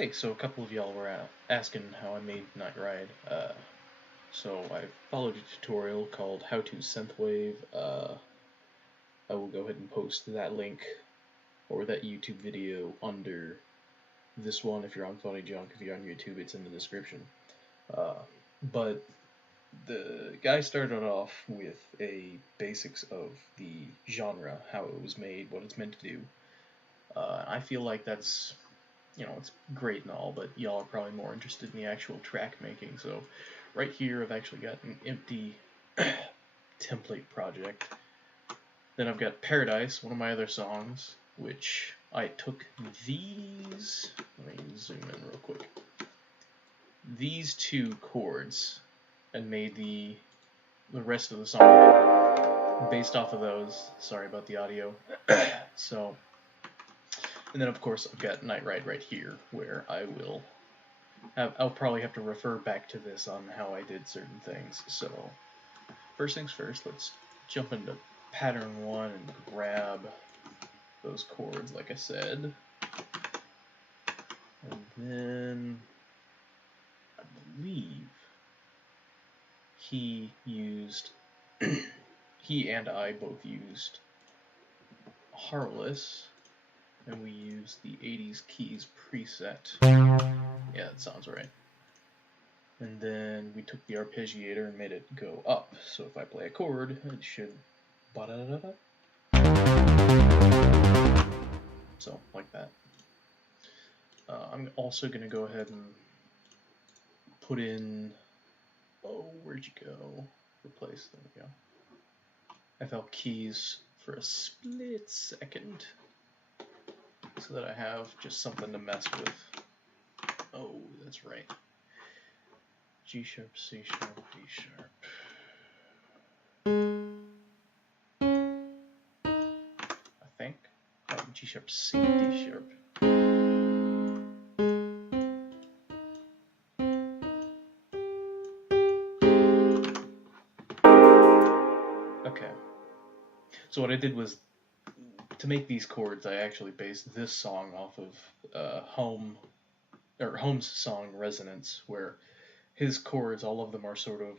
Hey, so a couple of y'all were asking how I made Night Ride. So I followed a tutorial called How to Synthwave. I will go ahead and post that link or that YouTube video under this one. If you're on Funny Junk, if you're on YouTube, it's in the description. But the guy started off with a basics of the genre, how it was made, what it's meant to do. I feel like that's, it's great and all, but y'all are probably more interested in the actual track making. So right here, I've actually got an empty template project. Then I've got Paradise, one of my other songs, which I took these, let me zoom in real quick, these two chords and made the rest of the song based off of those. Sorry about the audio. So, and then of course I've got Night Ride right here, where I'll probably have to refer back to this on how I did certain things. So, first things first, let's jump into pattern 1 and grab those chords like I said. And then I believe he and I both used Harless, and we used the 80s keys preset. Yeah, that sounds right. And then we took the arpeggiator and made it go up. So if I play a chord, it should ba-da-da-da-da. So, like that. I'm also going to go ahead and put in, where'd you go? Replace, there we go. FL keys for a split second, so that I have just something to mess with. Oh, that's right. G sharp, C sharp, D sharp. I think. Oh, G sharp, C, D sharp. Okay. So what I did was, to make these chords, I actually based this song off of Holmes' song Resonance, where his chords, all of them are sort of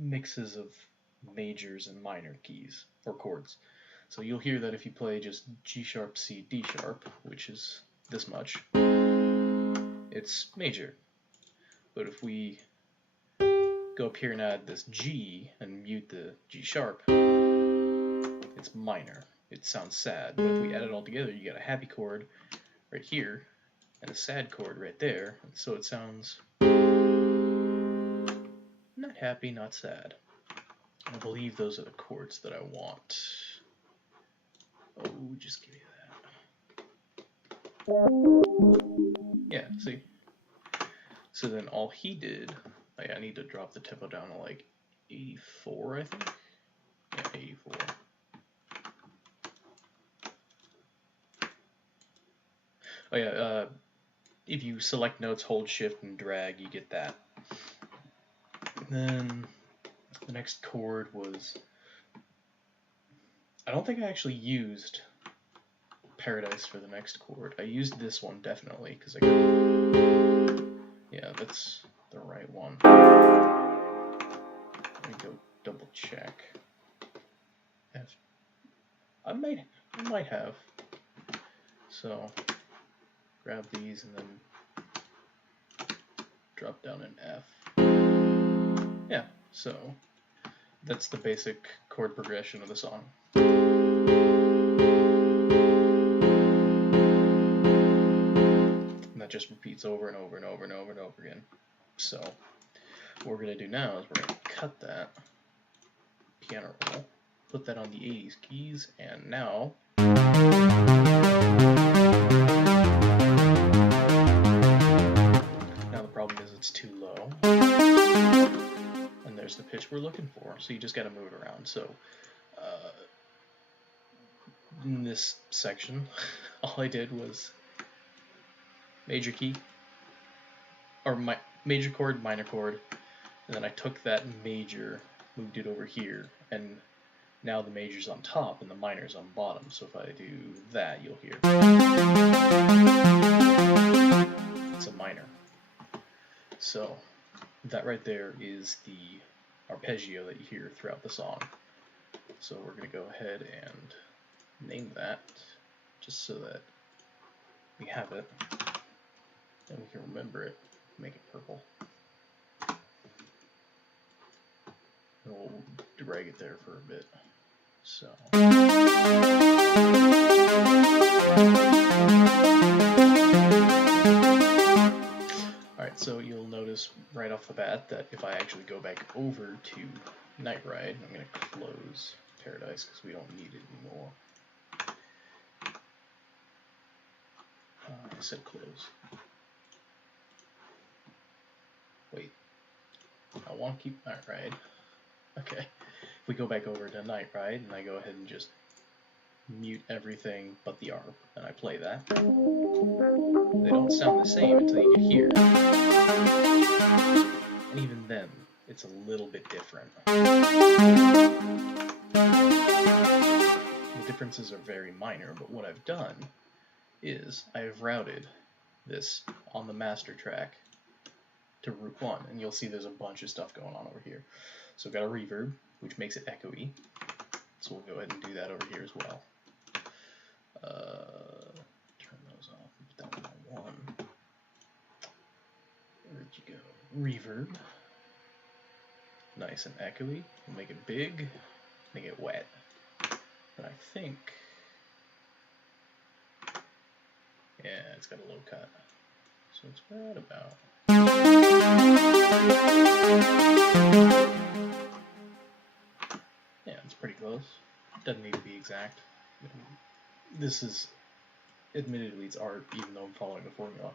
mixes of majors and minor keys, or chords. So you'll hear that if you play just G sharp, C, D sharp, which is this much, it's major. But if we go up here and add this G and mute the G sharp, it's minor. It sounds sad, but if we add it all together, you get a happy chord right here and a sad chord right there, and so it sounds not happy, not sad. I believe those are the chords that I want. Oh, just give me that. Yeah, see? So then all he did, I need to drop the tempo down to like 84, I think? Yeah, 84. Oh yeah, if you select notes, hold shift and drag, you get that. Then the next chord was, I don't think I actually used Paradise for the next chord. I used this one definitely, because I got, yeah, that's the right one. Let me go double check. I might have. So grab these and then drop down an F. Yeah, so that's the basic chord progression of the song. And that just repeats over and over and over and over and over again. So what we're going to do now is we're going to cut that piano roll, put that on the 80s keys, and now the problem is it's too low, and there's the pitch we're looking for, so you just got to move it around. So in this section, all I did was major key, or major chord, minor chord, and then I took that major, moved it over here, and now the major's on top and the minor's on bottom. So if I do that, you'll hear. So that right there is the arpeggio that you hear throughout the song. So we're going to go ahead and name that just so that we have it and we can remember it. Make it purple. And we'll drag it there for a bit. So. Alright, so you'll notice right off the bat that if I actually go back over to Night Ride, I'm going to close Paradise because we don't need it anymore. I said close. Wait. I want to keep Night Ride. Okay. If we go back over to Night Ride and I go ahead and just mute everything but the ARP and I play that, they don't sound the same until you get here. And even then, it's a little bit different. The differences are very minor, but what I've done is I have routed this on the master track to route 1, and you'll see there's a bunch of stuff going on over here. So I've got a reverb, which makes it echoey, so we'll go ahead and do that over here as well. Turn those off, put that one on 1. Where'd you go? Reverb. Nice and echoey. We'll make it big, make it wet. And I think, yeah, it's got a low cut. So it's right about. Yeah, it's pretty close. Doesn't need to be exact. This is, admittedly, it's art, even though I'm following the formula.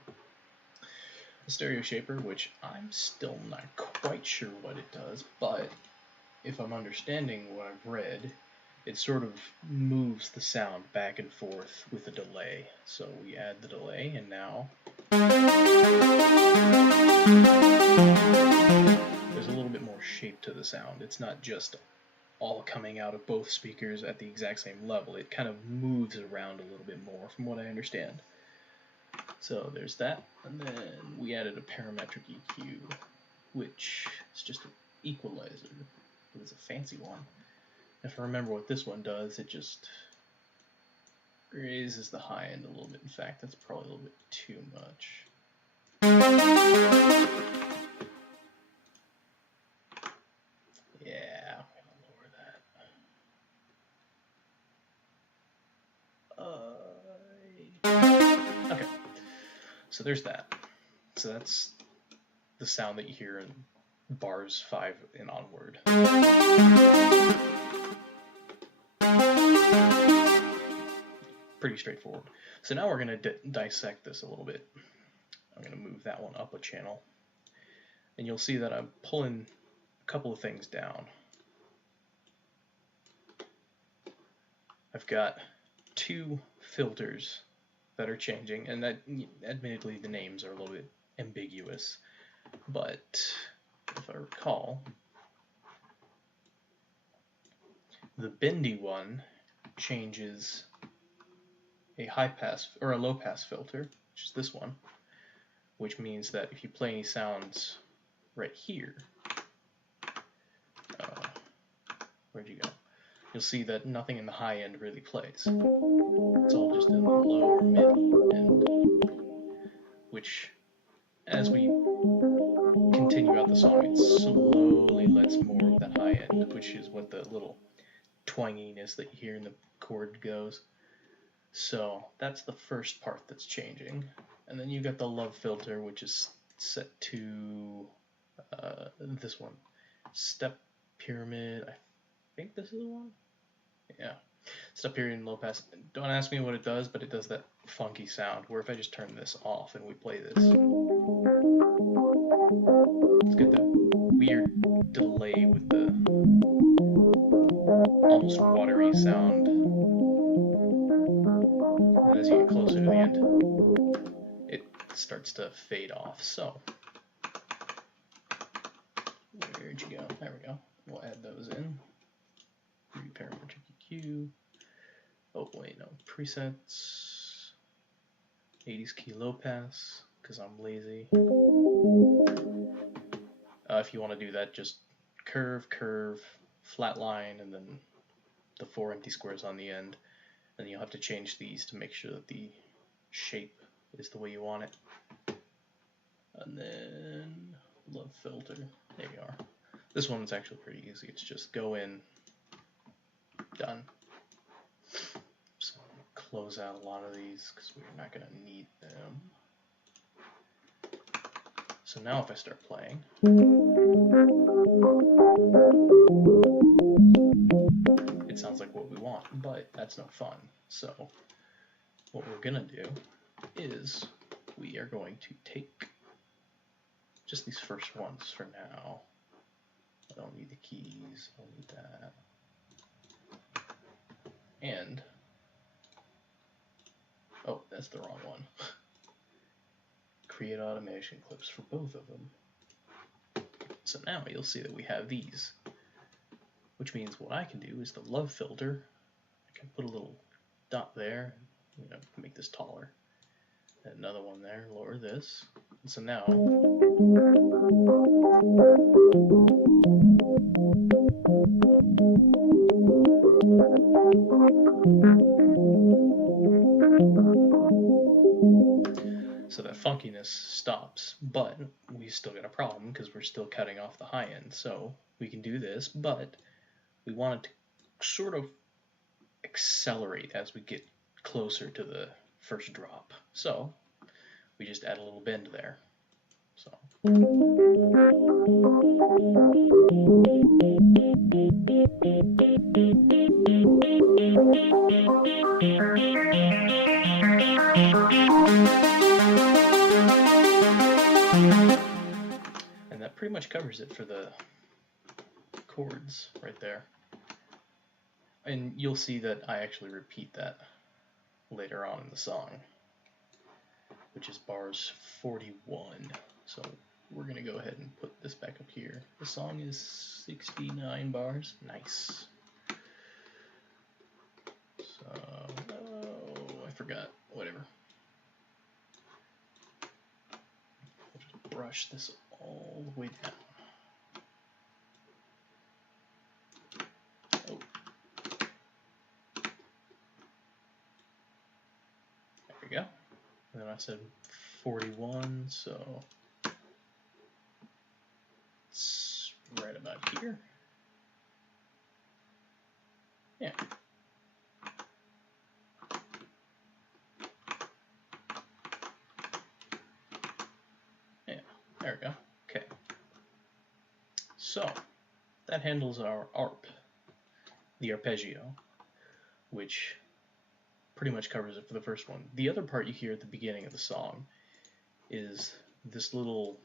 A stereo shaper, which I'm still not quite sure what it does, but if I'm understanding what I've read, it sort of moves the sound back and forth with a delay. So we add the delay, and now there's a little bit more shape to the sound. It's not just all coming out of both speakers at the exact same level. It kind of moves around a little bit more from what I understand. So there's that, and then we added a parametric EQ, which is just an equalizer, but it's a fancy one. If I remember what this one does, it just raises the high end a little bit. In fact, that's probably a little bit too much. Yeah, I'm gonna lower that. Okay, so there's that. So that's the sound that you hear in bars 5 and onward. Pretty straightforward. So now we're going to dissect this a little bit. I'm going to move that one up a channel. And you'll see that I'm pulling a couple of things down. I've got 2 filters that are changing, and that, admittedly, the names are a little bit ambiguous, but if I recall, the bendy one changes a high pass or a low pass filter, which is this one, which means that if you play any sounds right here, where'd you go? You'll see that nothing in the high end really plays. It's all just in the low or mid end, which, as we continue out the song, it slowly lets more of that high end, which is what the little twanginess that you hear in the chord goes. So that's the first part that's changing. And then you got the love filter, which is set to this one, step pyramid. I think this is the one. Yeah, step pyramid and low pass. Don't ask me what it does, but it does that funky sound. Where if I just turn this off and we play this, let's get that weird delay with the almost watery sound. And as you get closer to the end, it starts to fade off. So, where'd you go? There we go. We'll add those in. Parametric EQ. Oh, wait, no. Presets. 80s key low pass, because I'm lazy. If you want to do that, just curve, curve, flat line, and then the 4 empty squares on the end. And you'll have to change these to make sure that the shape is the way you want it. And then love filter. There you are. This one's actually pretty easy. It's just go in, done. So close out a lot of these because we're not going to need them. So now if I start playing, it sounds like what we want, but that's no fun. So what we're going to do is we are going to take just these first ones for now. I don't need the keys, I don't need that. And, oh, that's the wrong one. Create automation clips for both of them. So now you'll see that we have these, which means what I can do is the love filter. I can put a little dot there, make this taller. And another one there, lower this. And so now, so that funkiness stops, but we still got a problem because we're still cutting off the high end. So we can do this, but we want it to sort of accelerate as we get closer to the first drop. So we just add a little bend there. So and that pretty much covers it for the chords right there. And you'll see that I actually repeat that later on in the song, which is bars 41. So we're going to go ahead and put this back up here. The song is 69 bars. Nice. So, oh, I forgot. Whatever. We'll just brush this all the way down. Oh. There we go. And then I said 41, so it's right about here. Yeah. Yeah, there we go. Okay. So that handles our ARP, the arpeggio, which pretty much covers it for the first one. The other part you hear at the beginning of the song is this little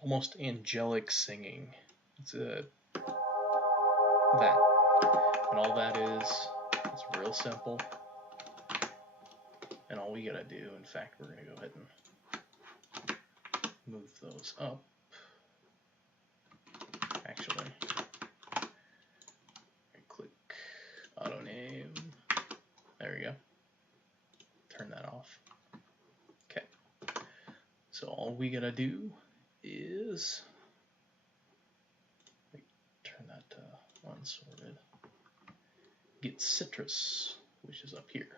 almost angelic singing. It's that. And all that is, it's real simple. And all we gotta do, in fact, we're gonna go ahead and move those up. Actually, click auto name. There we go. Turn that off. Okay. So all we gotta do is turn that to unsorted. Get citrus, which is up here.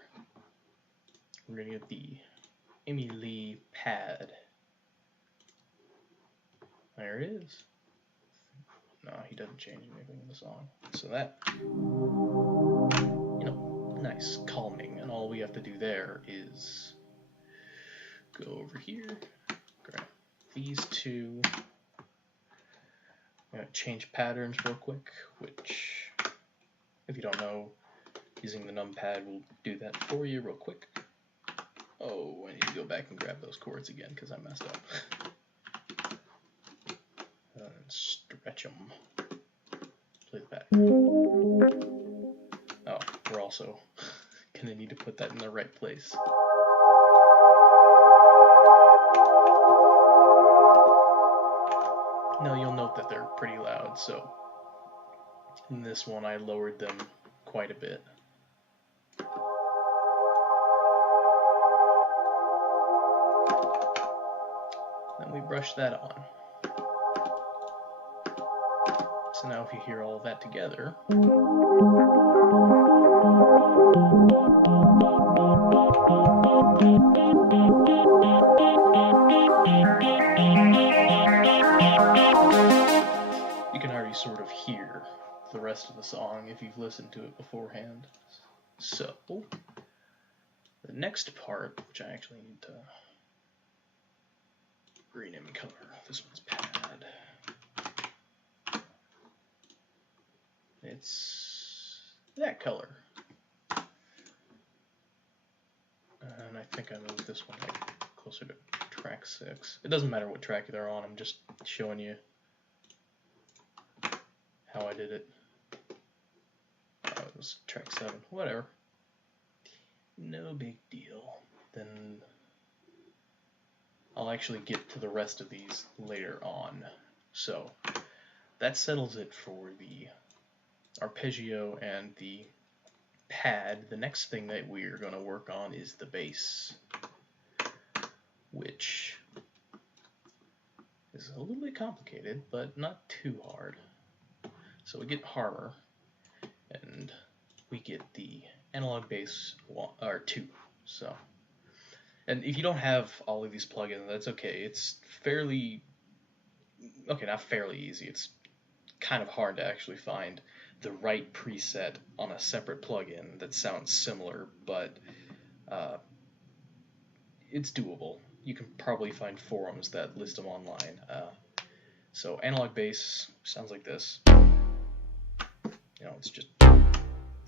We're gonna get the Amy Lee pad. There it is. No, he doesn't change anything in the song. So that, nice, calming. And all we have to do there is go over here, grab these two. I'm gonna change patterns real quick, which, if you don't know, using the numpad will do that for you real quick. Oh, I need to go back and grab those chords again because I messed up. And stretch them. Play the back. Oh, we're also gonna need to put that in the right place. Now you'll note that they're pretty loud, so in this one I lowered them quite a bit. Then we brush that on. So now if you hear all of that together, you can already sort of hear the rest of the song if you've listened to it beforehand. So, the next part, which I actually need to rename and color, this one's pad. It's that color. And I think I moved this one like closer to track 6. It doesn't matter what track they're on, I'm just showing you how I did it. It was track 7, whatever. No big deal. Then I'll actually get to the rest of these later on. So that settles it for the arpeggio and the pad. The next thing that we're going to work on is the bass, which is a little bit complicated, but not too hard. So we get Harmor, and we get the analog bass 2. So, and if you don't have all of these plugins, that's okay. It's fairly, okay, not fairly easy. It's kind of hard to actually find the right preset on a separate plugin that sounds similar, but it's doable. You can probably find forums that list them online. So analog bass sounds like this. You know, it's just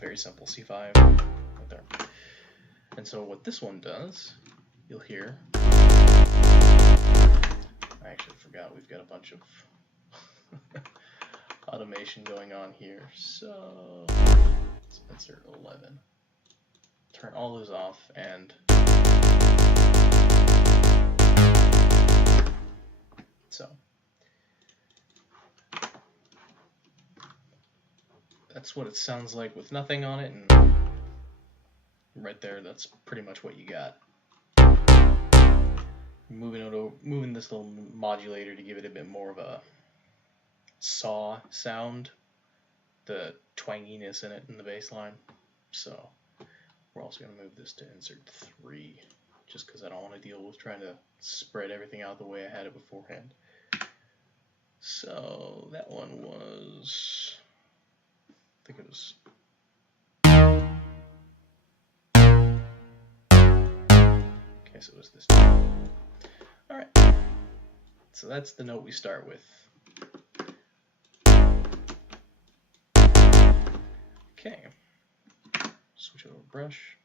very simple, C5 right there. And so what this one does, you'll hear, I actually forgot we've got a bunch of automation going on here. So let's insert 11. Turn all those off, and so that's what it sounds like with nothing on it, and right there, that's pretty much what you got. Moving this little modulator to give it a bit more of a saw sound, the twanginess in it in the bass line. So we're also going to move this to insert 3, just because I don't want to deal with trying to spread everything out the way I had it beforehand. So that one was, I think it was, okay, so it was this time. Alright, so that's the note we start with. Okay, switch over to brush.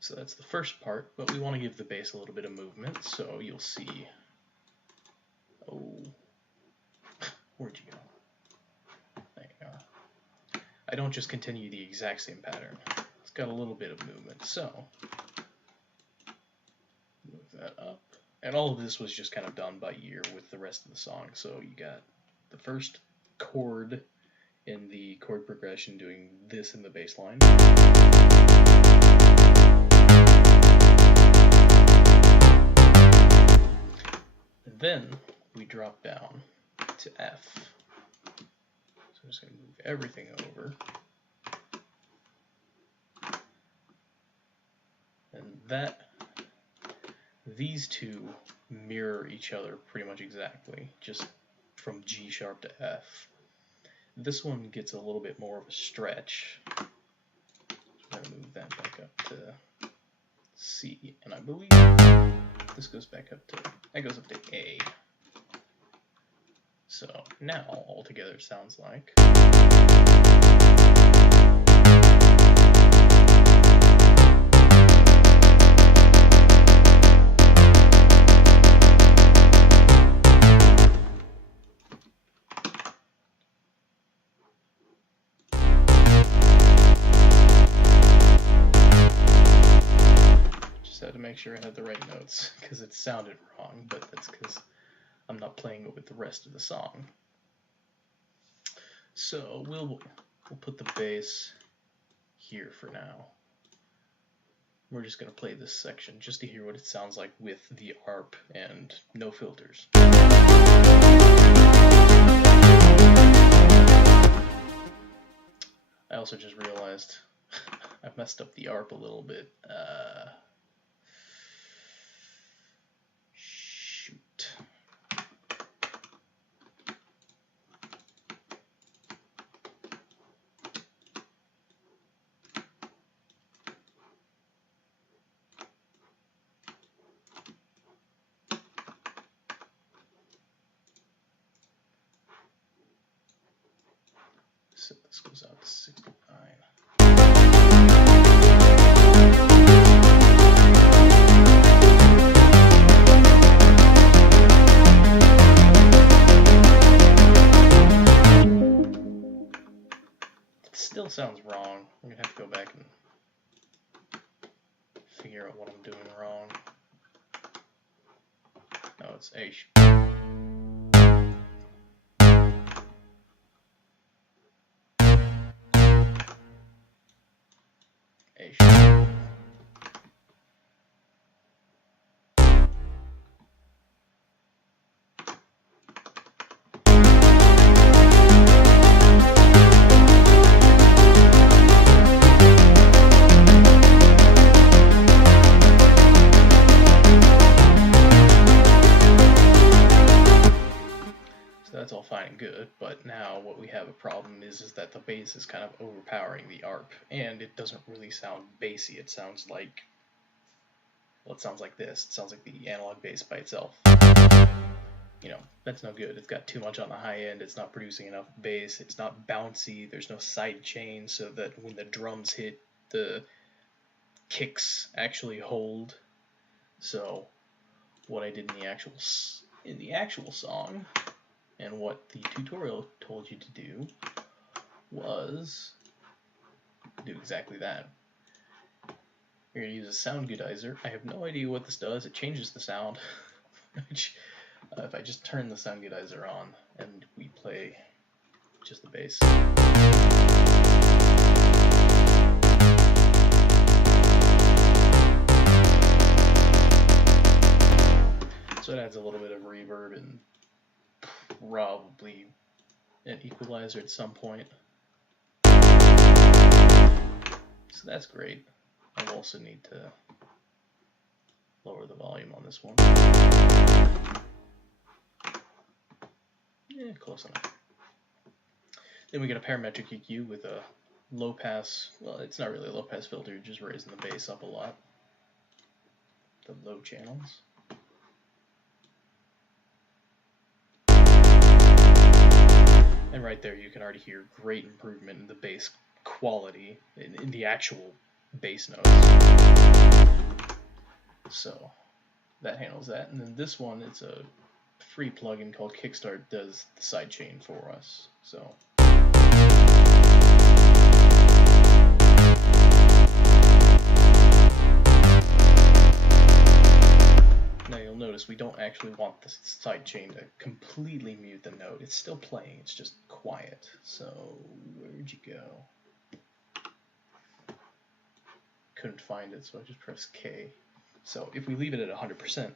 So that's the first part, but we want to give the bass a little bit of movement, so you'll see, oh, where'd you go? There you are. I don't just continue the exact same pattern. It's got a little bit of movement, so move that up. And all of this was just kind of done by ear with the rest of the song. So you got the first chord in the chord progression doing this in the bass line. And then we drop down to F. So I'm just going to move everything over. And these two mirror each other pretty much exactly, just from G sharp to F. This one gets a little bit more of a stretch. So I'm going to move that back up to C, and I believe this goes back up to, that goes up to A. So now altogether it sounds like. Had to make sure I had the right notes because it sounded wrong, but that's because I'm not playing it with the rest of the song. So we'll put the bass here for now. We're just going to play this section just to hear what it sounds like with the ARP and no filters. I also just realized I messed up the ARP a little bit. Shoot. So this goes out to 69. It still sounds wrong. I'm gonna have to go back and figure out what I'm doing wrong. No, it's A. That's all fine and good, but now what we have a problem is that the bass is kind of overpowering the ARP, and it doesn't really sound bassy. It sounds like, well, it sounds like this. It sounds like the analog bass by itself. You know, that's no good. It's got too much on the high end. It's not producing enough bass. It's not bouncy. There's no side chain so that when the drums hit, the kicks actually hold. So what I did in the actual song, and what the tutorial told you to do, was do exactly that. You're going to use a sound goodizer. I have no idea what this does. It changes the sound. Which, if I just turn the sound goodizer on and we play just the bass. So it adds a little bit of reverb and probably an equalizer at some point. So that's great. I'll also need to lower the volume on this one. Yeah, close enough. Then we get a parametric EQ with a low pass, well, it's not really a low pass filter, just raising the bass up a lot. The low channels. And right there you can already hear great improvement in the bass quality, in the actual bass notes. So that handles that. And then this one, it's a free plugin called Kickstart, does the sidechain for us. So now you'll notice we don't actually want the sidechain to completely mute the note. It's still playing, it's just quiet. So where'd you go? Couldn't find it, so I just pressed K. So if we leave it at 100%,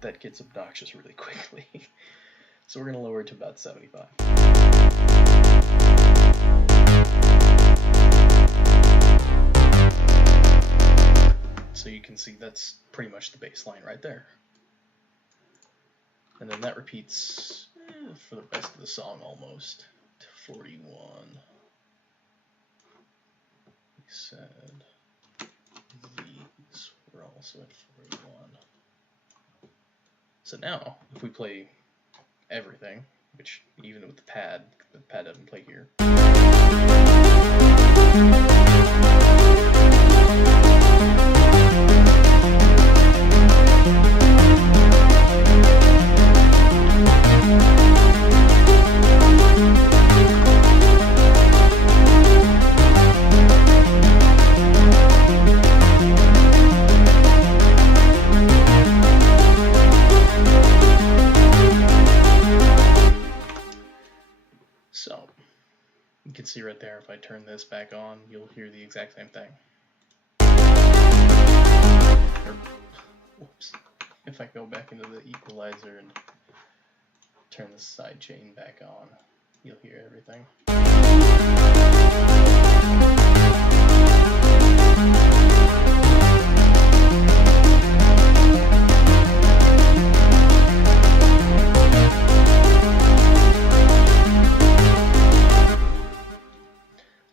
that gets obnoxious really quickly. So we're going to lower it to about 75. So you can see that's pretty much the bass line right there. And then that repeats for the rest of the song almost to 41. We said these were also at 41. So now, if we play everything, which even with the pad doesn't play here. turn this back on, you'll hear the exact same thing. Whoops. If I go back into the equalizer and turn the side chain back on, you'll hear everything.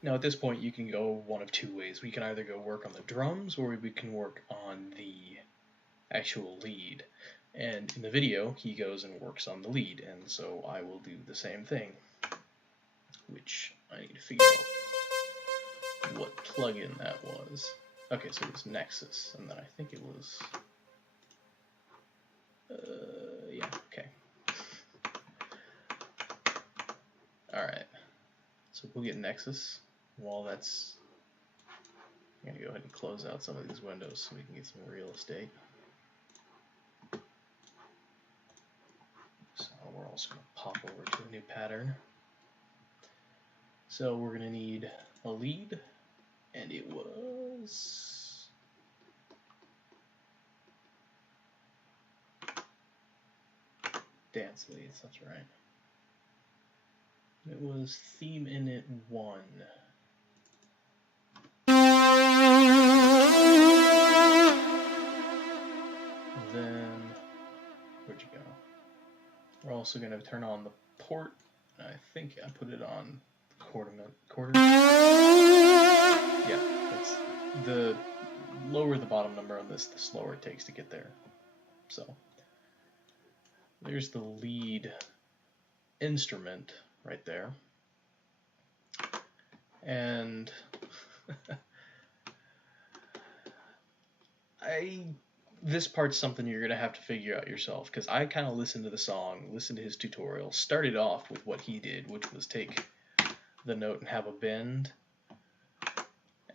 Now at this point you can go one of two ways. We can either go work on the drums, or we can work on the actual lead. And in the video he goes and works on the lead, and so I will do the same thing, which I need to figure out what plugin that was. Okay, so it was Nexus, and then I think it was yeah, okay. Alright, so we'll get Nexus. While that's, I'm gonna go ahead and close out some of these windows so we can get some real estate. So we're also going to pop over to a new pattern. So we're going to need a lead, and it was dance leads, that's right. It was theme init 1. Then, where'd you go? We're also going to turn on the port. I think I put it on quarter. Yeah, it's the lower the bottom number on this, the slower it takes to get there. So there's the lead instrument right there. And this part's something you're going to have to figure out yourself, because I kind of listened to the song, listened to his tutorial, started off with what he did, which was take the note and have a bend.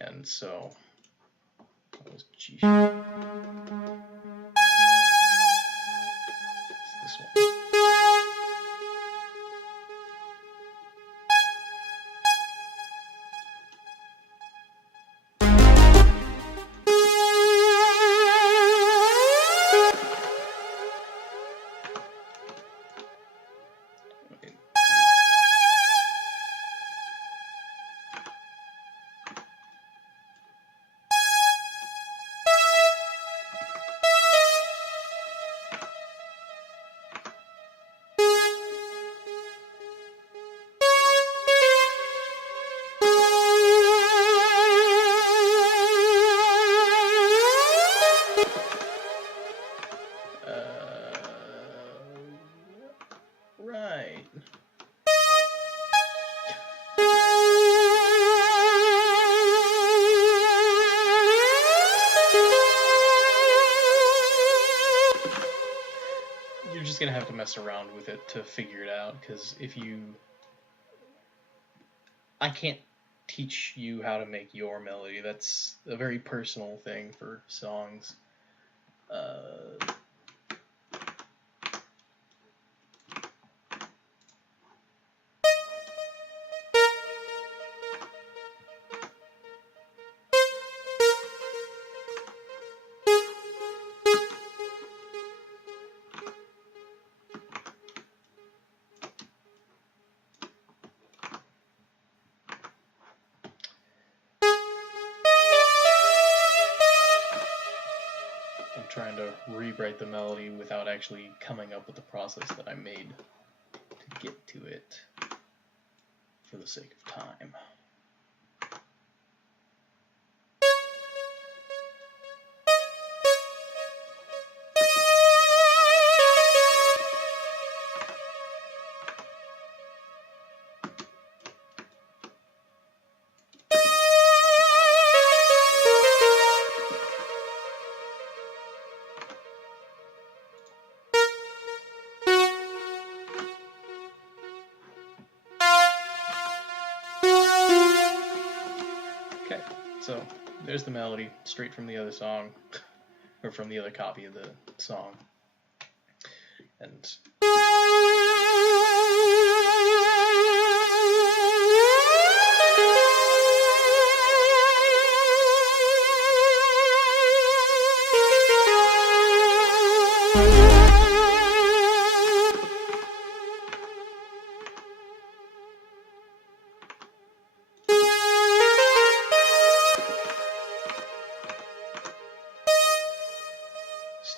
And so that was G. It's this one. Right. You're just gonna have to mess around with it to figure it out, because I can't teach you how to make your melody. That's a very personal thing for songs. Trying to rewrite the melody without actually coming up with the process that I made to get to it for the sake of time. Okay, so there's the melody straight from the other song, or from the other copy of the song. And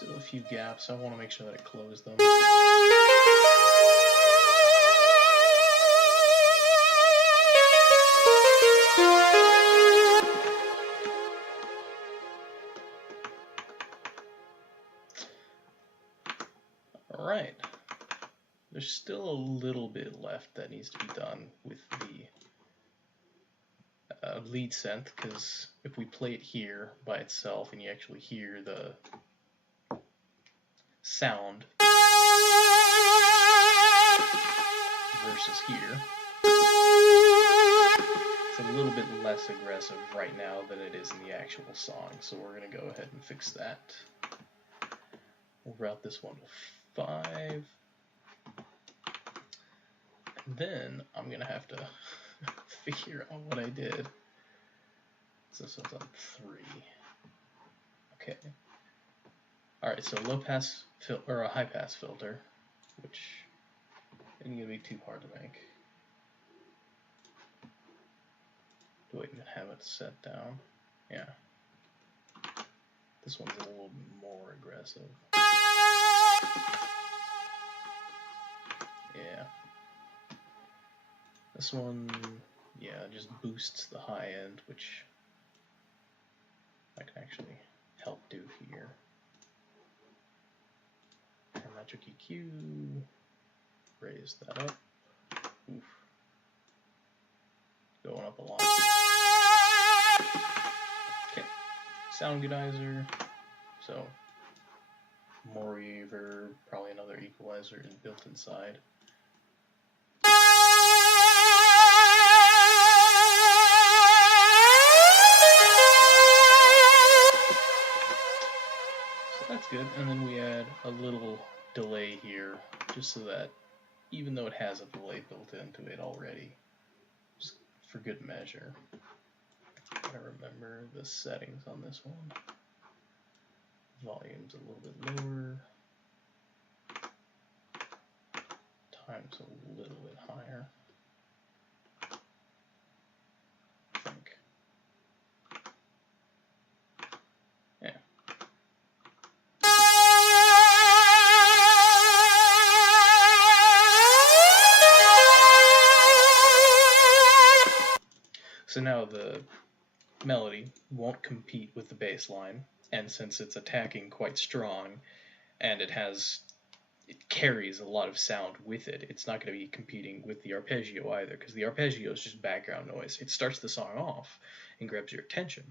Still a few gaps. I want to make sure that I close them. Alright. There's still a little bit left that needs to be done with the lead synth, because if we play it here by itself and you actually hear the sound versus here, it's a little bit less aggressive right now than it is in the actual song, so we're going to go ahead and fix that. We'll route this one to 5. And then I'm going to have to figure out what I did. So this one's on 3. Okay. Alright, so low pass or a high pass filter, which isn't going to be too hard to make. Do I even have it set down? Yeah. This one's a little more aggressive. Yeah. This one, yeah, just boosts the high end, which I can actually help do here. Parametric EQ, raise that up. Oof. Going up a lot. Okay, sound goodizer. So more reverb, probably another equalizer is built inside. So that's good, and then we add a little delay here, just so that even though it has a delay built into it already, just for good measure. I remember the settings on this one. Volume's a little bit lower. Time's a little bit higher. I think. Yeah. So now the melody won't compete with the bass line, and since it's attacking quite strong and it carries a lot of sound with it, it's not going to be competing with the arpeggio either, because the arpeggio is just background noise. It starts the song off and grabs your attention,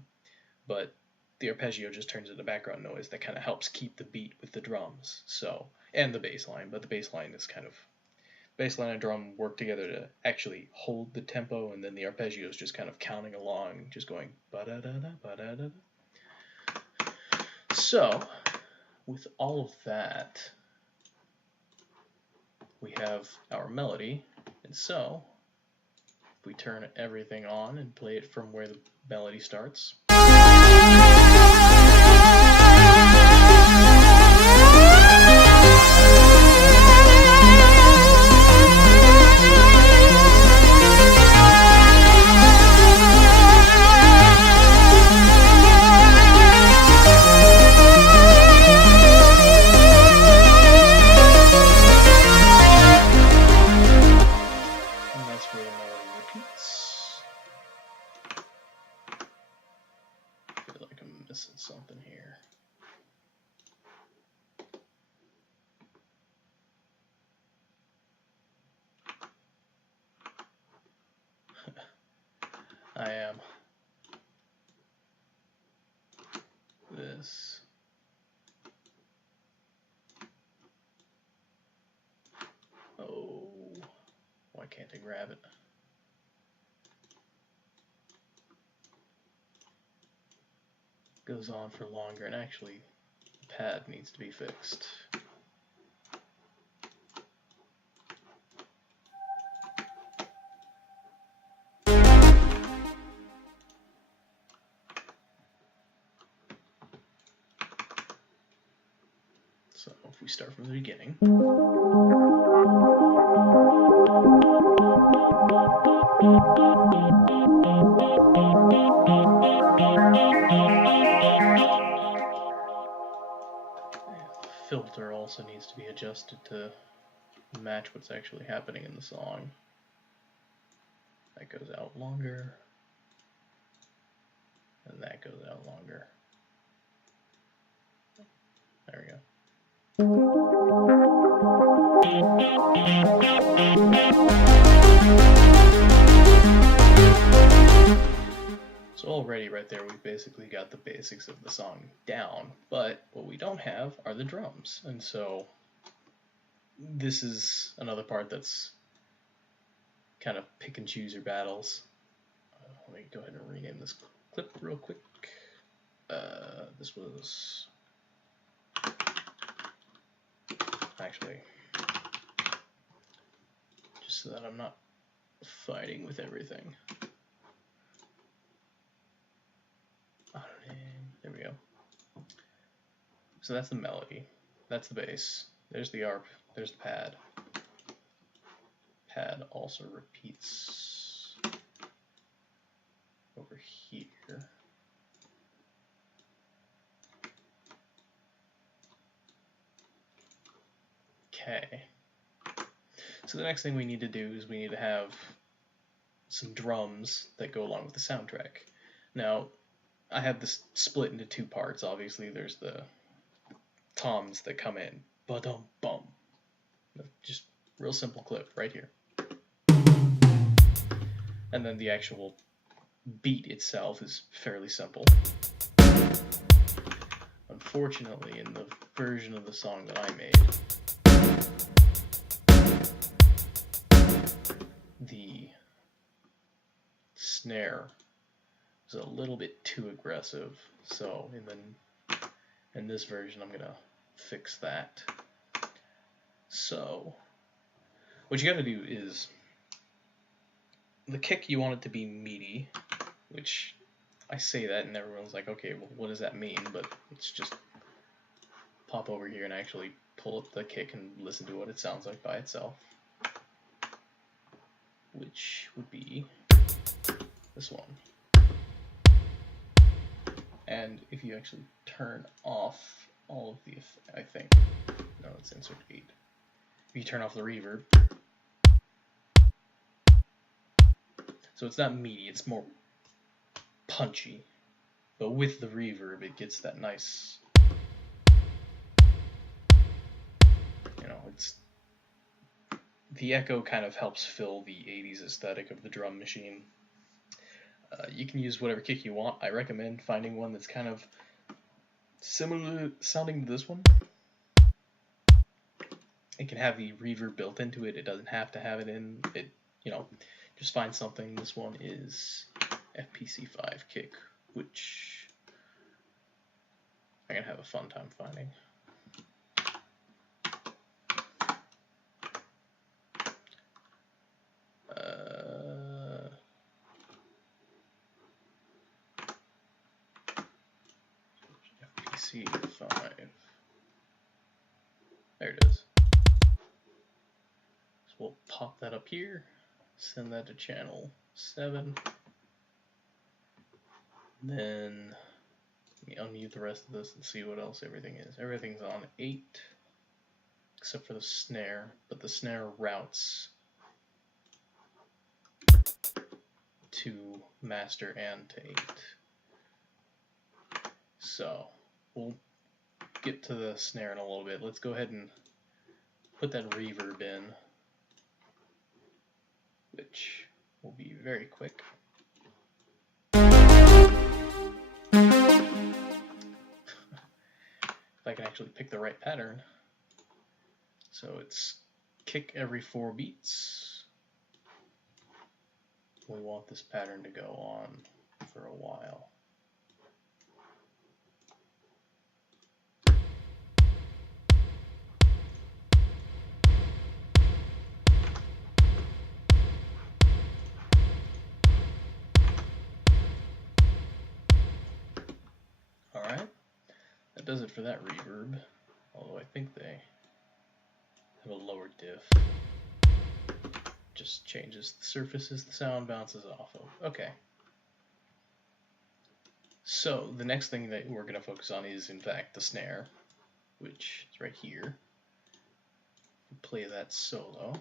but the arpeggio just turns into background noise that kind of helps keep the beat with the drums, so, and the bass line, but the bass line is kind of, bass line and drum work together to actually hold the tempo, and then the arpeggio is just kind of counting along, just going ba-da-da-da, ba-da-da-da. So, with all of that, we have our melody, and so, if we turn everything on and play it from where the melody starts, something here. I am. This. Oh, why can't I grab it? Goes on for longer, and actually the pad needs to be fixed. So if we start from the beginning. filter also needs to be adjusted to match what's actually happening in the song. That goes out longer, and that goes out longer. There we go. So already right there we've basically got the basics of the song down, but what we don't have are the drums, and so this is another part that's kind of pick and choose your battles. Let me go ahead and rename this clip real quick. This was actually just so that I'm not fighting with everything. There we go. So that's the melody, that's the bass, there's the ARP, there's the pad. Pad also repeats over here. Okay. So the next thing we need to do is we need to have some drums that go along with the soundtrack. Now, I have this split into two parts. Obviously, there's the toms that come in. Ba-dum-bum. Just real simple clip right here. And then the actual beat itself is fairly simple. Unfortunately, in the version of the song that I made, the snare is a little bit too aggressive, so in this version I'm gonna fix that. So what you gotta do is, the kick, you want it to be meaty, which I say that and everyone's like, okay, well, what does that mean? But let's just pop over here and actually pull up the kick and listen to what it sounds like by itself, which would be this one. And if you actually turn off all of the, I think, no, it's insert 8. If you turn off the reverb, so it's not meaty, it's more punchy, but with the reverb it gets that nice, it's, the echo kind of helps fill the 80s aesthetic of the drum machine. You can use whatever kick you want. I recommend finding one that's kind of similar sounding to this one. It can have the reverb built into it. It doesn't have to have it in it. Just find something. This one is FPC5 kick, which I'm gonna have a fun time finding. FPC5. There it is. So we'll pop that up here, send that to channel 7. Then let me unmute the rest of this and see what else everything is. Everything's on 8, except for the snare, but the snare routes to master and to 8. So we'll get to the snare in a little bit. Let's go ahead and put that reverb in, which will be very quick. If I can actually pick the right pattern. So it's kick every 4 beats. We want this pattern to go on for a while. Alright, that does it for that reverb, although I think they have a lower diff. Just changes the surfaces the sound bounces off of. Okay. So the next thing that we're going to focus on is, in fact, the snare. which is right here. Play that solo.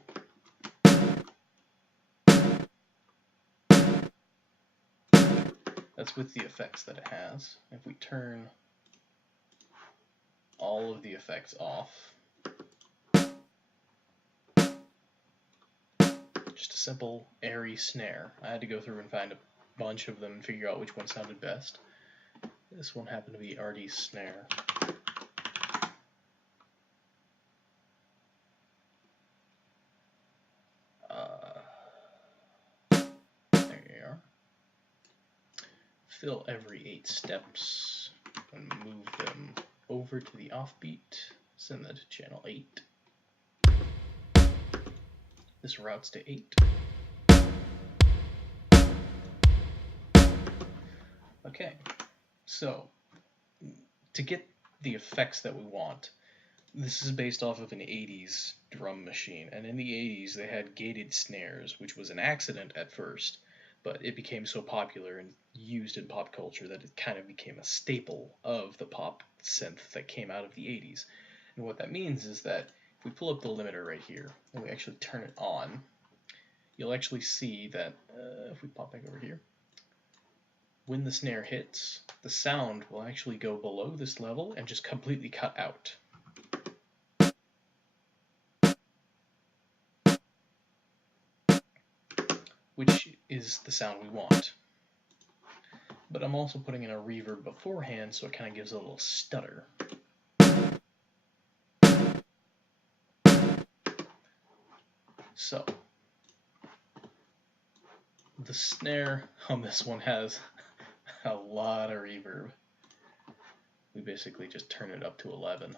That's with the effects that it has. If we turn all of the effects off, just a simple airy snare. I had to go through and find a bunch of them and figure out which one sounded best. This one happened to be Artie's snare. There you are. Fill every 8 steps and move them over to the offbeat. Send that to channel 8. This routes to 8. Okay, so to get the effects that we want, this is based off of an 80s drum machine, and in the 80s they had gated snares, which was an accident at first, but it became so popular and used in pop culture that it kind of became a staple of the pop synth that came out of the 80s. And what that means is that if we pull up the limiter right here and we actually turn it on, you'll actually see that if we pop back over here, when the snare hits, the sound will actually go below this level and just completely cut out. Which is the sound we want. But I'm also putting in a reverb beforehand, so it kind of gives a little stutter. So, the snare on this one has a lot of reverb. We basically just turn it up to 11.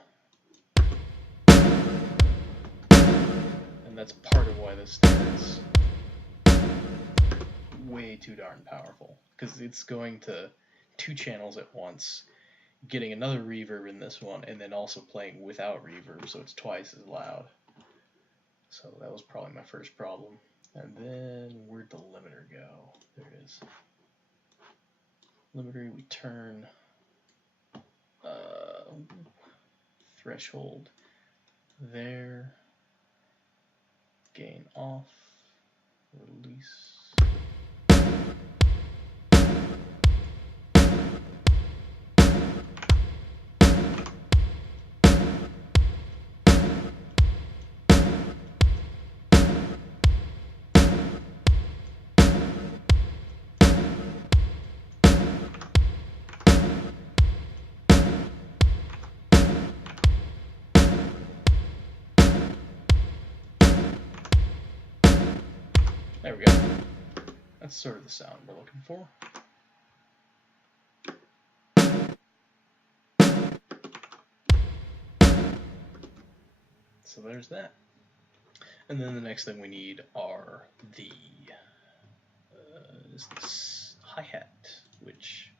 And that's part of why this snare is way too darn powerful, because it's going to 2 channels at once, getting another reverb in this one, and then also playing without reverb, so it's twice as loud. So that was probably my first problem. And then where'd the limiter go? There it is. Limiter, we turn threshold there, gain off, release. There we go. That's sort of the sound we're looking for. So there's that. And then the next thing we need are the is this hi-hat, which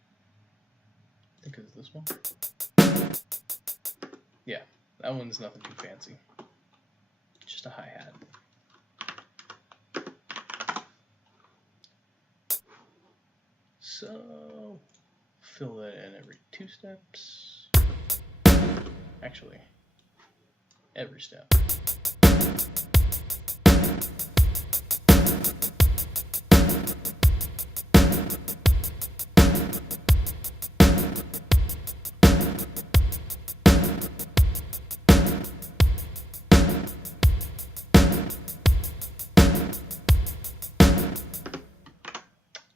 I think is this one. Yeah, that one's nothing too fancy. Just a hi-hat. So fill that in every 2 steps. Actually, every step.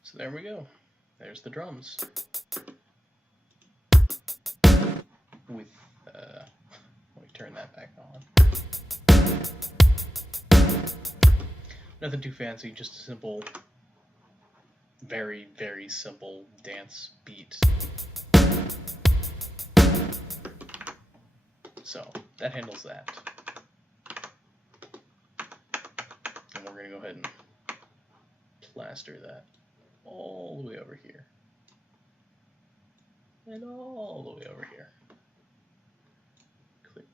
So there we go. There's the drums. With, let me turn that back on. Nothing too fancy, just a simple, very, very simple dance beat. So, that handles that. And we're going to go ahead and plaster that all the way over here. And all the way over here. Click.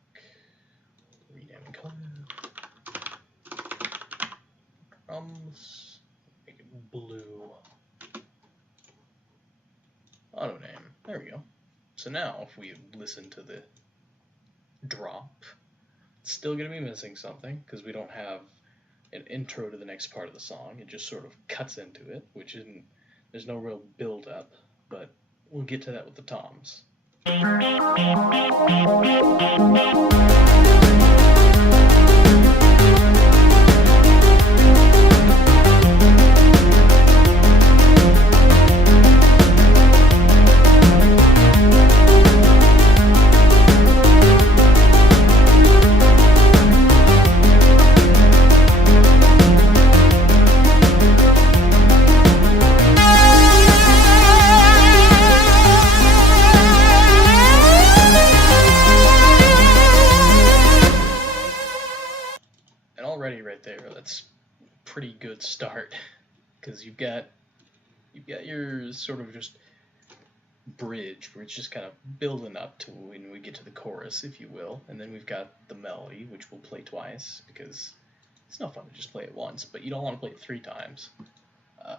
Rename color. Drums. Make it blue. Auto name. There we go. So now, if we listen to the drop. It's still going to be missing something because we don't have an intro to the next part of the song. It just sort of cuts into it, which isn't, there's no real build up, but we'll get to that with the toms. Right there, that's pretty good start, because you've got your sort of just bridge where it's just kind of building up to when we get to the chorus, if you will, and then we've got the melody, which we'll play twice because it's no fun to just play it once, but you don't want to play it 3 times,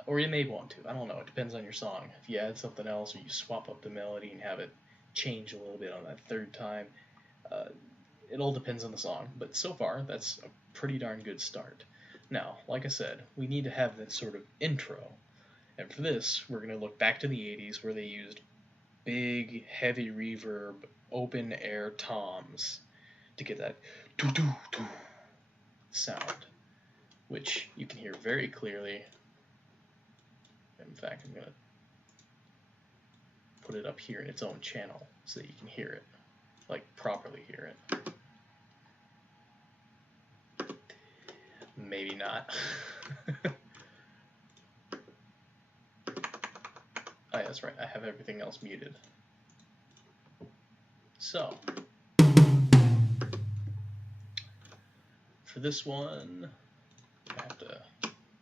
or you may want to. I don't know. It depends on your song. If you add something else or you swap up the melody and have it change a little bit on that 3rd time, it all depends on the song, but so far that's a pretty darn good start. Now, like I said, we need to have that sort of intro, and for this we're going to look back to the 80s where they used big, heavy reverb, open air toms to get that doo-doo-doo sound, which you can hear very clearly. In fact, I'm going to put it up here in its own channel so that you can hear it, like properly hear it. Maybe not. Oh, yeah, that's right. I have everything else muted. So, for this one, I have to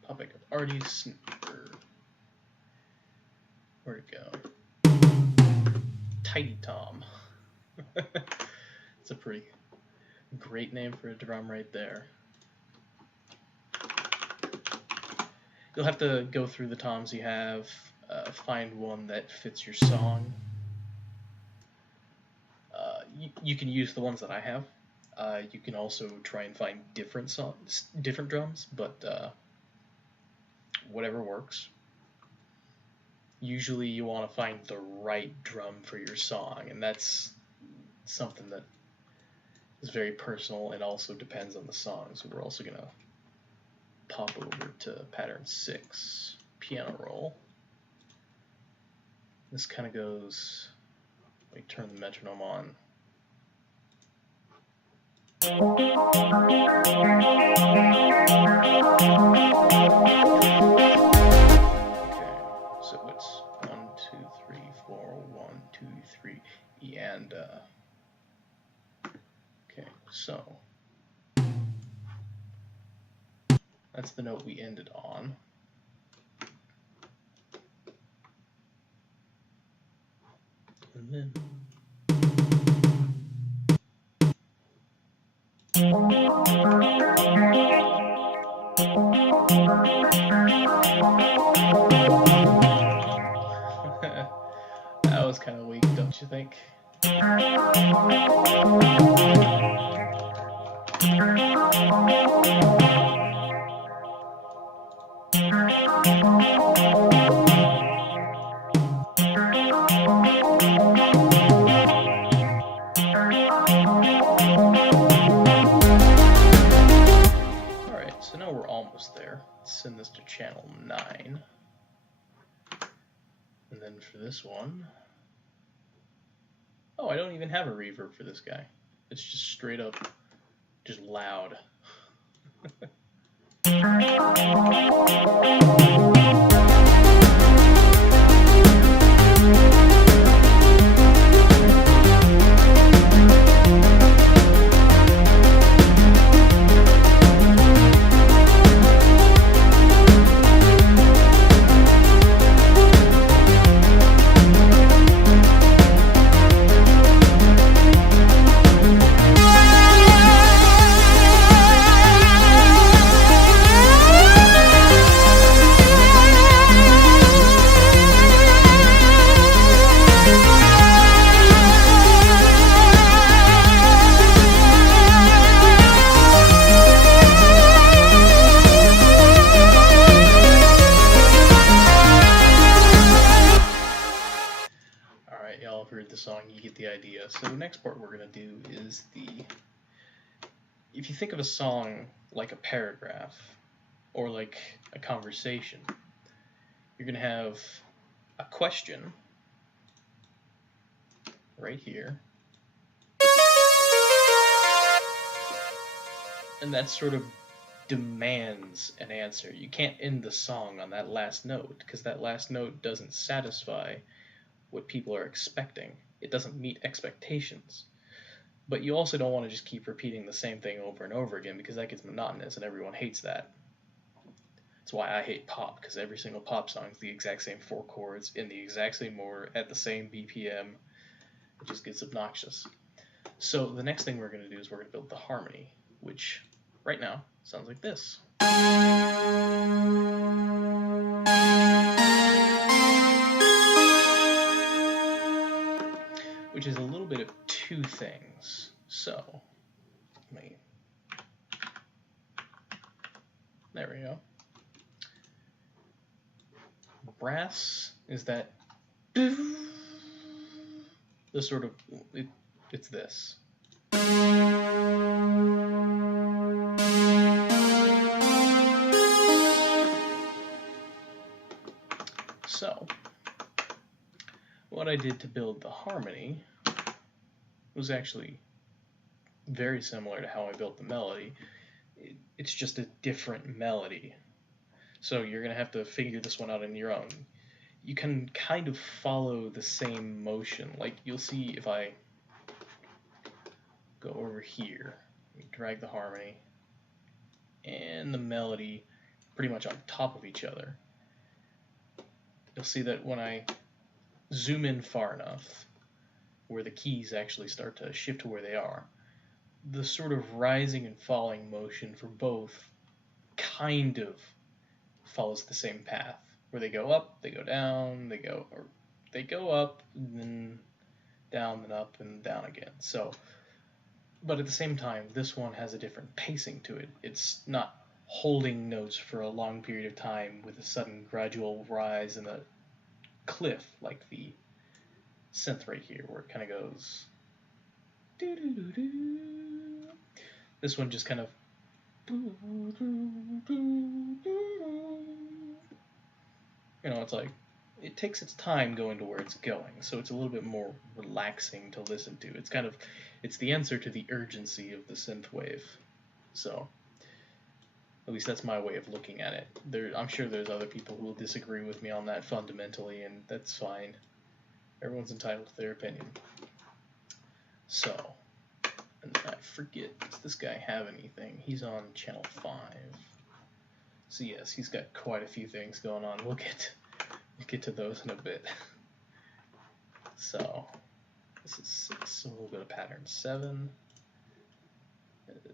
pop back up Artie Snooper. Where'd it go? Tidy Tom. It's a pretty great name for a drum right there. You'll have to go through the toms you have, find one that fits your song. You can use the ones that I have. You can also try and find different drums, but whatever works. Usually you want to find the right drum for your song, and that's something that is very personal and also depends on the song. So we're also going to pop over to pattern 6, piano roll. This kind of goes, let me turn the metronome on. Okay, so it's 1, 2, 3, 4, 1, 2, 3, and okay, so that's the note we ended on. And then that was kind of weak, don't you think? Send this to channel 9, and then for this one, oh, I don't even have a reverb for this guy. It's just straight up, just loud. So the next part we're going to do is if you think of a song like a paragraph or like a conversation, you're going to have a question right here, and that sort of demands an answer. You can't end the song on that last note, because that last note doesn't satisfy what people are expecting. It doesn't meet expectations. But you also don't want to just keep repeating the same thing over and over again, because that gets monotonous and everyone hates that. That's why I hate pop, because every single pop song is the exact same 4 chords in the exact same order at the same BPM. It just gets obnoxious. So the next thing we're going to do is we're going to build the harmony, which right now sounds like this. Which is a little bit of two things. So, there we go. Brass is that the sort of, it's this. So, what I did to build the harmony was actually very similar to how I built the melody. It's just a different melody. So you're going to have to figure this one out on your own. You can kind of follow the same motion. Like you'll see if I go over here, drag the harmony and the melody pretty much on top of each other. You'll see that when I zoom in far enough, where the keys actually start to shift to where they are, the sort of rising and falling motion for both kind of follows the same path, where they go up, they go down, they go up, and then down, then up, and down again. So, but at the same time, this one has a different pacing to it. It's not holding notes for a long period of time with a sudden gradual rise in a cliff like the synth right here, where it kind of goes doo-doo-doo-doo. This one just kind of it's like it takes its time going to where it's going, so it's a little bit more relaxing to listen to. It's the answer to the urgency of the synth wave. So at least that's my way of looking at it. I'm sure there's other people who will disagree with me on that fundamentally, and that's fine. Everyone's entitled to their opinion. So, and I forget, does this guy have anything? He's on channel 5. So yes, he's got quite a few things going on. We'll get to those in a bit. So, this is 6, so we'll go to pattern 7.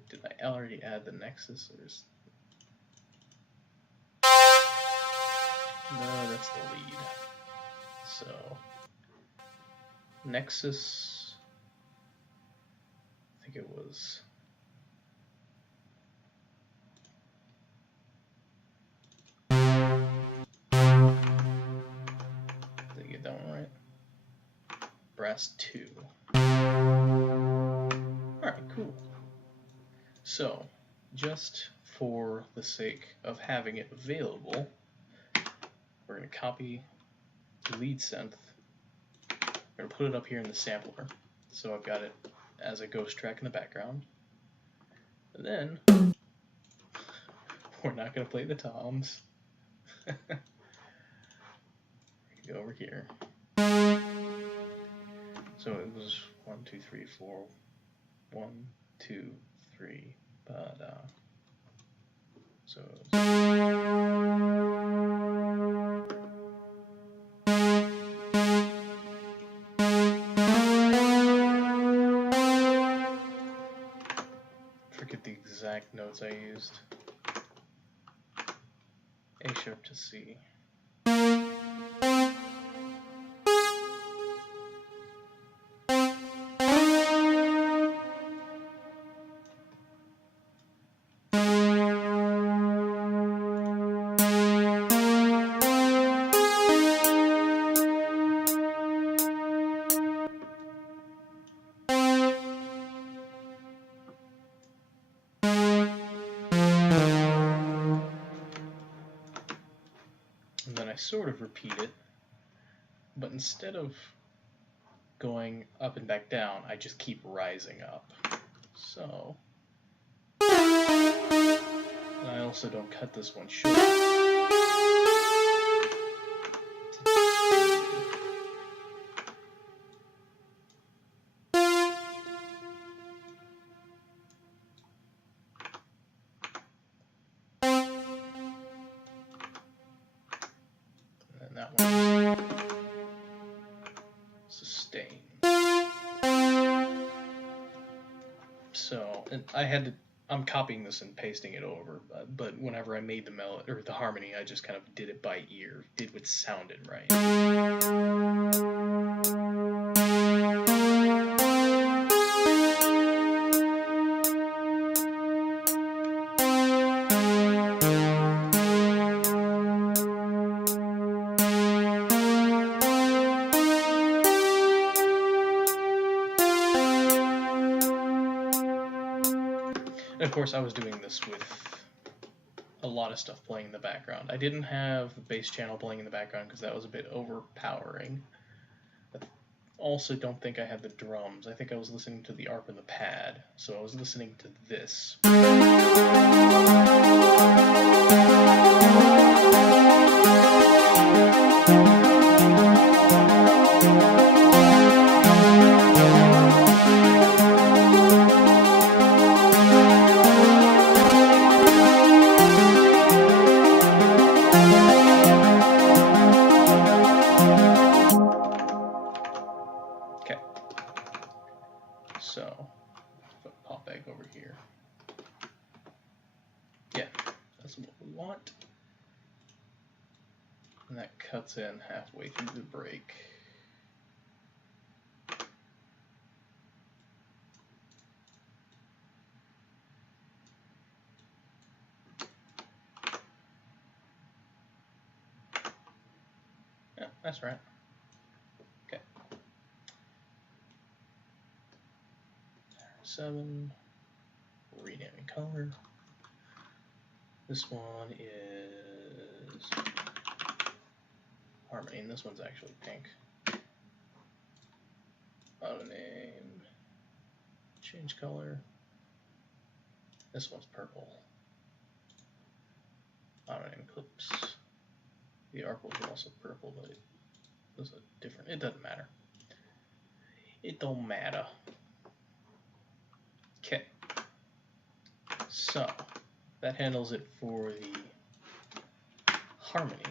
Did I already add the nexus, or is... No, that's the lead. So, nexus, I think it was... Did I get that one right? Brass 2. Alright, cool. So, just for the sake of having it available, we're going to copy the lead synth. We're going to put it up here in the sampler. So I've got it as a ghost track in the background. And then, we're not going to play the toms. Go over here. So it was 1, 2, 3, 4. 1, 2, 3. But so forget the exact notes I used. A sharp to C. I sort of repeat it, but instead of going up and back down, I just keep rising up. So, and I also don't cut this one short. And that one sustain. So, and I'm copying this and pasting it over, but whenever I made the melody or the harmony, I just kind of did it by ear, did what sounded right. And of course, I was doing this with a lot of stuff playing in the background. I didn't have the bass channel playing in the background because that was a bit overpowering. I also don't think I had the drums. I think I was listening to the ARP and the pad, so I was listening to this. So, if I pop back over here, yeah, that's what we want. And that cuts in halfway through the break. Yeah, that's right. Okay. 7, renaming color. This one is harmony, and this one's actually pink. Auto name, change color. This one's purple. Auto name clips. The ARP was also purple, but it was a different. It doesn't matter. It don't matter. Okay. So that handles it for the harmony.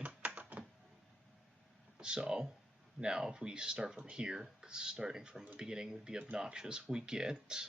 So now if we start from here, because starting from the beginning would be obnoxious, we get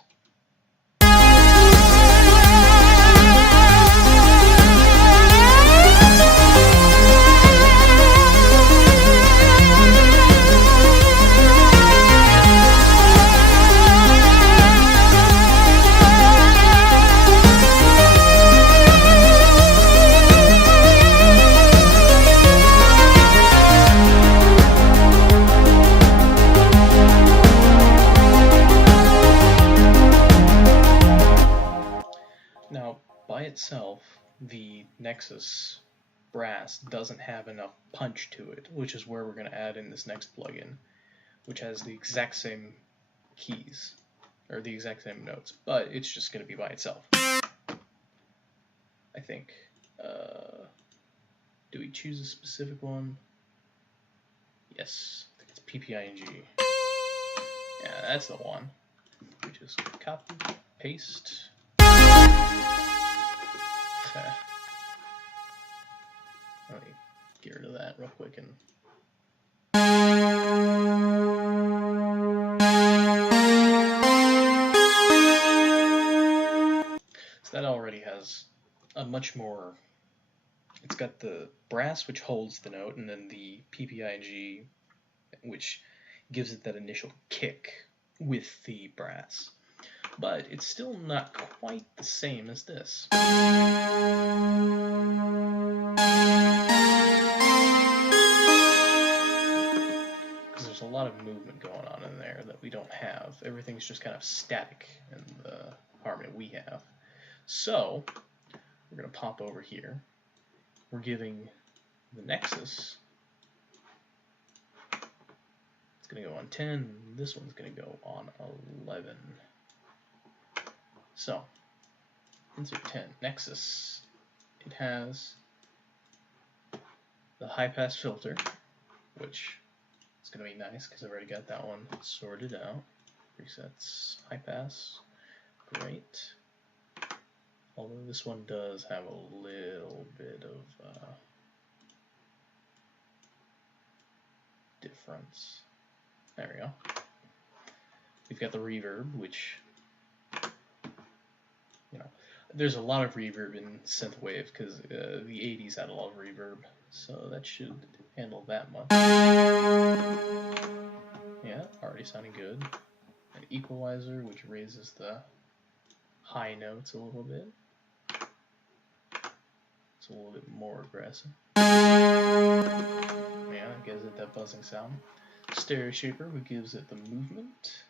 itself, the Nexus brass doesn't have enough punch to it, which is where we're going to add in this next plugin, which has the exact same keys, or the exact same notes, but it's just going to be by itself. I think. Do we choose a specific one? Yes, I think it's PPING. Yeah, that's the one. We just copy, paste. Okay. Let me get rid of that real quick and so that already has a much more. It's got the brass, which holds the note, and then the PPING, which gives it that initial kick with the brass. But it's still not quite the same as this. Because there's a lot of movement going on in there that we don't have. Everything's just kind of static in the harmony we have. So, we're going to pop over here. We're giving the Nexus going to go on 10, this one's going to go on 11. So, insert 10, Nexus. It has the high pass filter, which is going to be nice because I've already got that one sorted out. Presets, high pass, great. Although this one does have a little bit of difference. There we go. We've got the reverb, which, you know, there's a lot of reverb in synthwave because the 80s had a lot of reverb, so that should handle that much. Yeah, already sounding good. An equalizer, which raises the high notes a little bit. It's a little bit more aggressive. Yeah, it gives it that buzzing sound. Stereo shaper, which gives it the movement.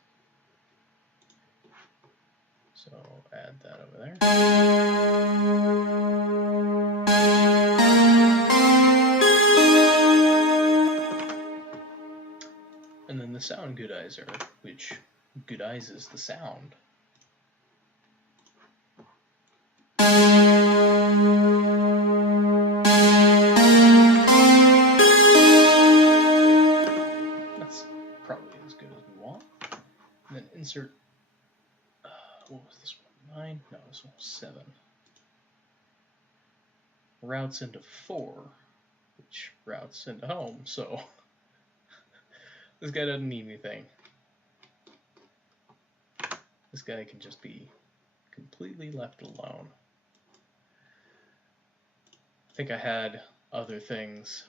So add that over there. And then the sound goodizer, which goodizes the sound. That's probably as good as we want. And then insert, what was this one? 9? No, this one was 7. Routes into 4, which routes into home, so this guy doesn't need anything. This guy can just be completely left alone. I think I had other things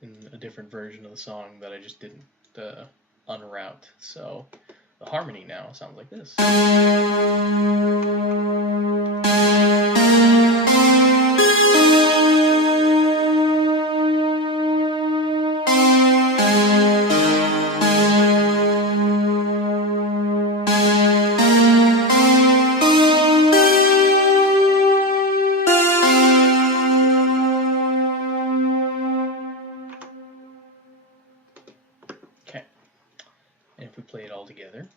in a different version of the song that I just didn't unroute. So the harmony now sounds like this. Okay, and if we play it all together.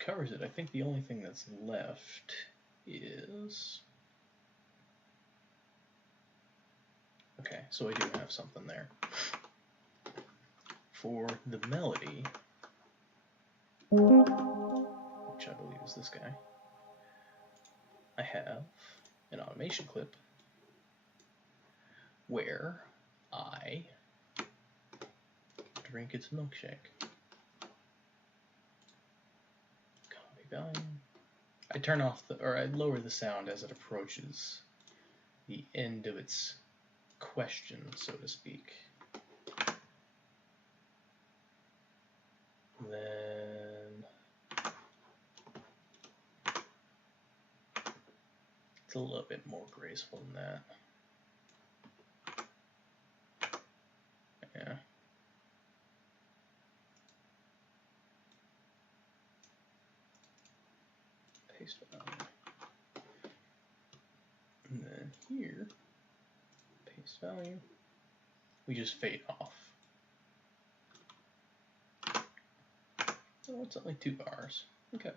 Covers it. I think the only thing that's left is... Okay, so I do have something there. For the melody, which I believe is this guy, I have an automation clip where I drink its milkshake. I turn off or I lower the sound as it approaches the end of its question, so to speak. Then it's a little bit more graceful than that. Yeah. Paste value. And then here, paste value, we just fade off. Oh, it's only 2 bars. Okay,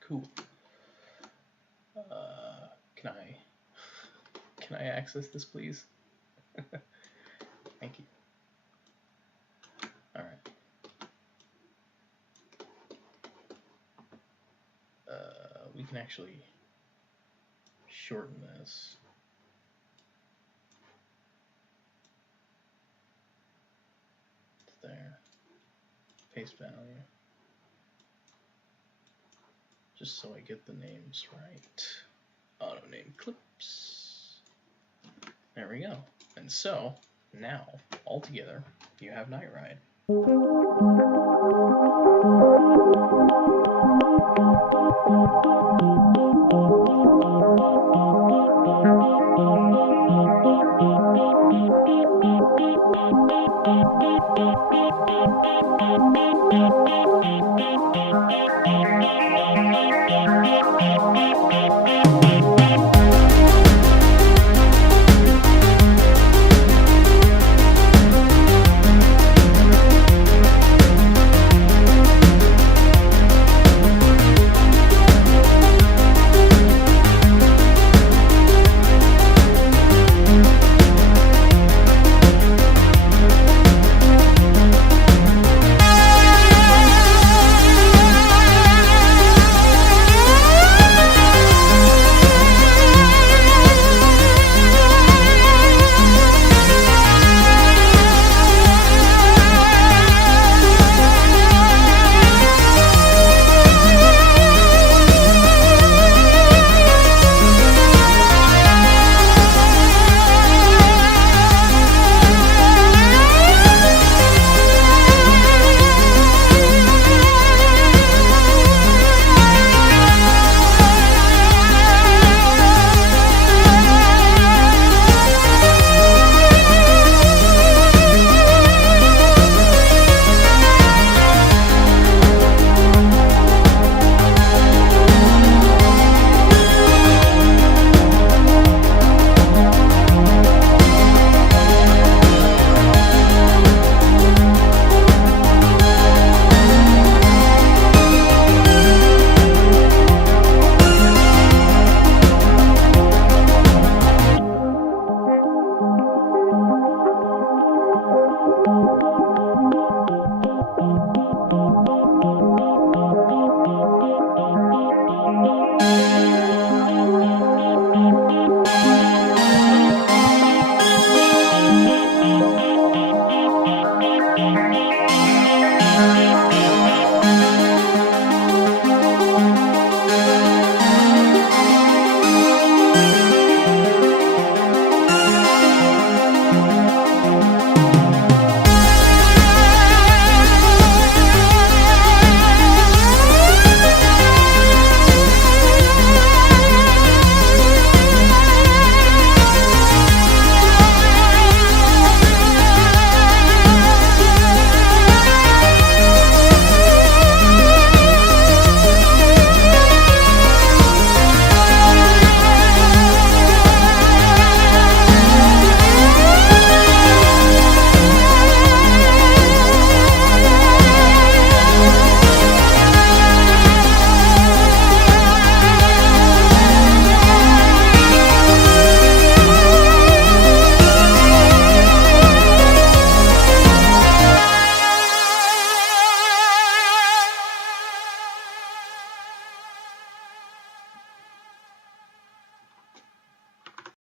cool. Can I access this, please? Thank you. can actually shorten this. It's there. Paste value. Just so I get the names right. Auto name clips. There we go. And so, now, all together, you have Night Ride.